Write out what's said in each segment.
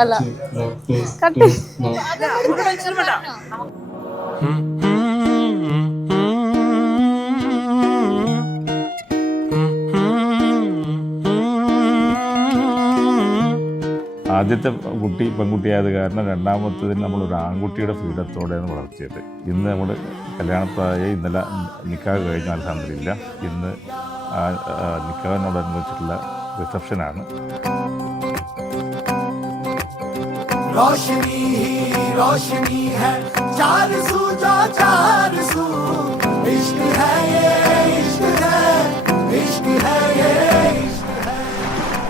അല്ല കട്ടി ആദ്യത്തെ കുട്ടി പെൺകുട്ടിയായത് കാരണം രണ്ടാമത്തതിന് നമ്മളൊരു ആൺകുട്ടിയുടെ ഫ്രീഡത്തോടെയാണ് വളർത്തിയത്. ഇന്ന് നമ്മൾ കല്യാണപ്രായ ഇന്നലെ നിക്കാഹ് കഴിഞ്ഞ അൽഹംദുലില്ലാ. ഇന്ന് നിക്കാഹിനോടനുബന്ധിച്ചിട്ടുള്ള റിസപ്ഷനാണ്. रोशनी ही रोशनी है चार सू जो चार सू इश्क है ये इश्क है इश्क है ये इश्क है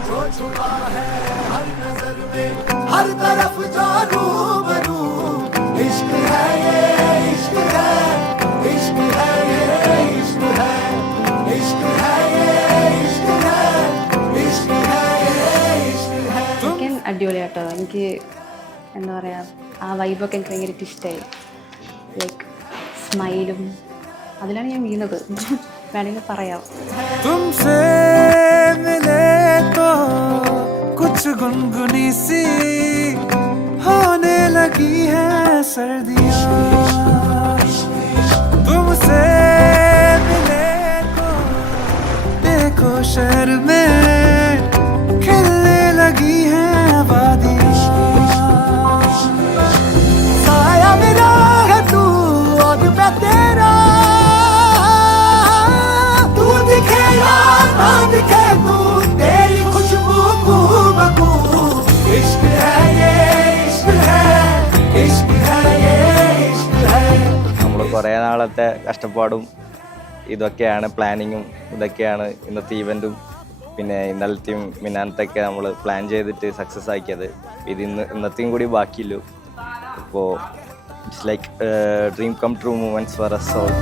जो छुपा है हर नजर में हर तरफ जो रूबरू इश्क है ये इश्क है इश्क है ये इश्क है इश्क है ये इश्क है इश्क है ये इश्क है. അടിപൊളിയാട്ടോ. എനിക്ക് എന്താ പറയുക, ആ വൈബൊക്കെ എനിക്ക് ഭയങ്കരമായിട്ട് ഇഷ്ടമായി. ലൈക്ക് സ്മൈലും അതിലാണ് ഞാൻ വീണത് വേണമെങ്കിൽ പറയാം. तुमसे मिले तो कुछ गुनगुनी सी होने लगी है सर्दियाँ. तुमसे मिले तो देखो शहर में खिलने लगी है वादियाँ. साया मेरा है तू और मैं तेरा, तू दिखे या ना दिखे तू तेरी खुशबू बू इश्क है ये इश्क है इश्क है ये इश्क है. നമ്മൾ കുറേ നാളത്തെ കഷ്ടപ്പാടും ഇതൊക്കെയാണ്, പ്ലാനിങ്ങും ഇതൊക്കെയാണ് ഇന്നത്തെ ഈവൻറ്റും പിന്നെ ഇന്നലത്തെയും മിന്നാനത്തൊക്കെ നമ്മൾ പ്ലാൻ ചെയ്തിട്ട് സക്സസ് ആക്കിയത്. ഇന്നത്തെയും കൂടി ബാക്കിയുള്ളൂ. അപ്പോൾ it's like dream come true moments for us all.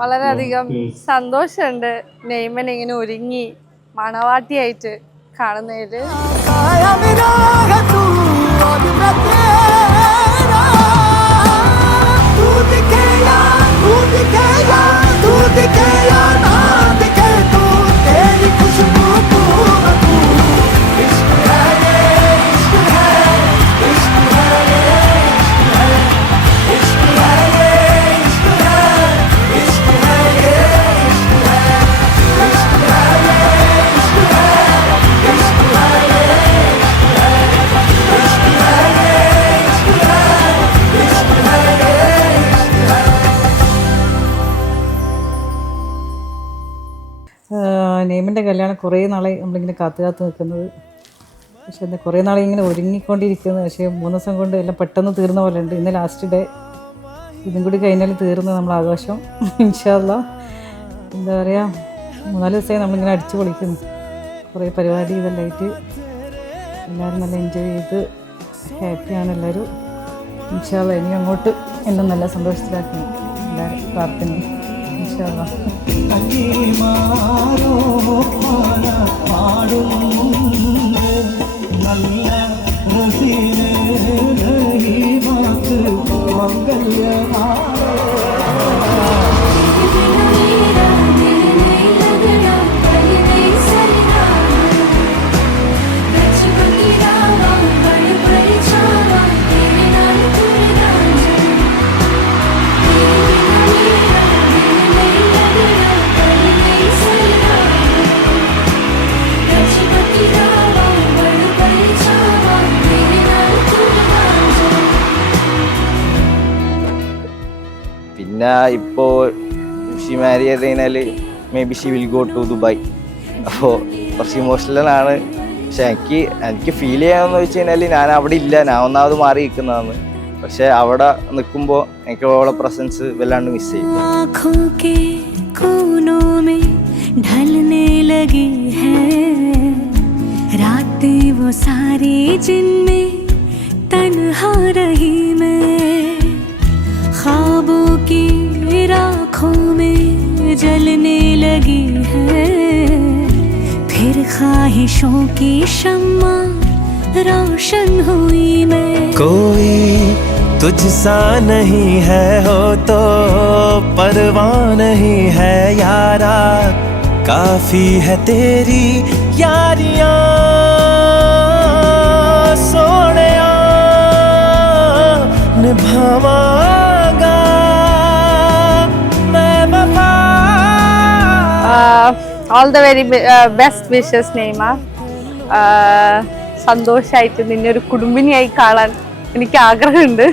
വളരെയധികം സന്തോഷമുണ്ട് നെയ്മൻ ഇങ്ങനെ ഒരുങ്ങി മണവാട്ടിയായിട്ട് കാണുന്നതിൽ. നെയ്മിൻ്റെ കല്യാണം കുറേ നാളെ നമ്മളിങ്ങനെ കാത്തു നിൽക്കുന്നത്. പക്ഷെ എന്താ കുറേ നാളെ ഇങ്ങനെ ഒരുങ്ങിക്കൊണ്ടിരിക്കുന്നത്. പക്ഷേ 3 ദിവസം കൊണ്ട് എല്ലാം പെട്ടെന്ന് തീർന്ന പോലെ ഉണ്ട്. ഇന്ന് ലാസ്റ്റ് ഡേ, ഇതും കൂടി കഴിഞ്ഞാൽ തീർന്ന് നമ്മൾ ആഘോഷം. ഇൻഷാ അല്ലാഹ്. എന്താ പറയുക, 3-4 ദിവസമായി നമ്മളിങ്ങനെ അടിച്ചു പൊളിക്കുന്നു. കുറേ പരിപാടി ഇതെല്ലാം ആയിട്ട് എല്ലാവരും നല്ല എൻജോയ് ചെയ്ത് ഹാപ്പിയാണ് എല്ലാവരും. ഇൻഷാ അല്ലാഹ് ഇനി അങ്ങോട്ട് എല്ലാം നല്ല സന്തോഷത്തിലാക്കണം എല്ലാവരും പ്രാർത്ഥനയും. ഇൻഷാ അല്ലാഹ്. ഇപ്പോൾ ഷി മാരി ചെയ്ത് കഴിഞ്ഞാൽ maybe she will go to Dubai. അപ്പോൾ കുറച്ച് ഇമോഷണലാണ്. പക്ഷെ എനിക്ക് ഫീൽ ചെയ്യാമെന്ന് വെച്ച് കഴിഞ്ഞാൽ ഞാൻ അവിടെ ഇല്ല, ഞാൻ ഒന്നാമത് മാറി നിൽക്കുന്നതാണ്. പക്ഷെ അവിടെ നിൽക്കുമ്പോൾ എനിക്ക് അവളെ പ്രസൻസ് വല്ലാണ്ട് മിസ് ചെയ്യും. ढलने लगी है रातें वो सारी जिनमें तन्हा रही मैं, ख्वाबों की राखों में जलने लगी है, फिर ख्वाहिशों की शम्मा रोशन हुई मैं. कोई तुझसा नहीं है हो तो परवाह नहीं है यारा, काफी है तेरी यारियां सोनिया, निभावांगा मैं वफा. All the very best wishes നെയ്മ. സന്തോഷമായിട്ട് നിന്നെ ഒരു കുടുംബിനിയായി കാണാൻ എനിക്ക് ആഗ്രഹമുണ്ട്.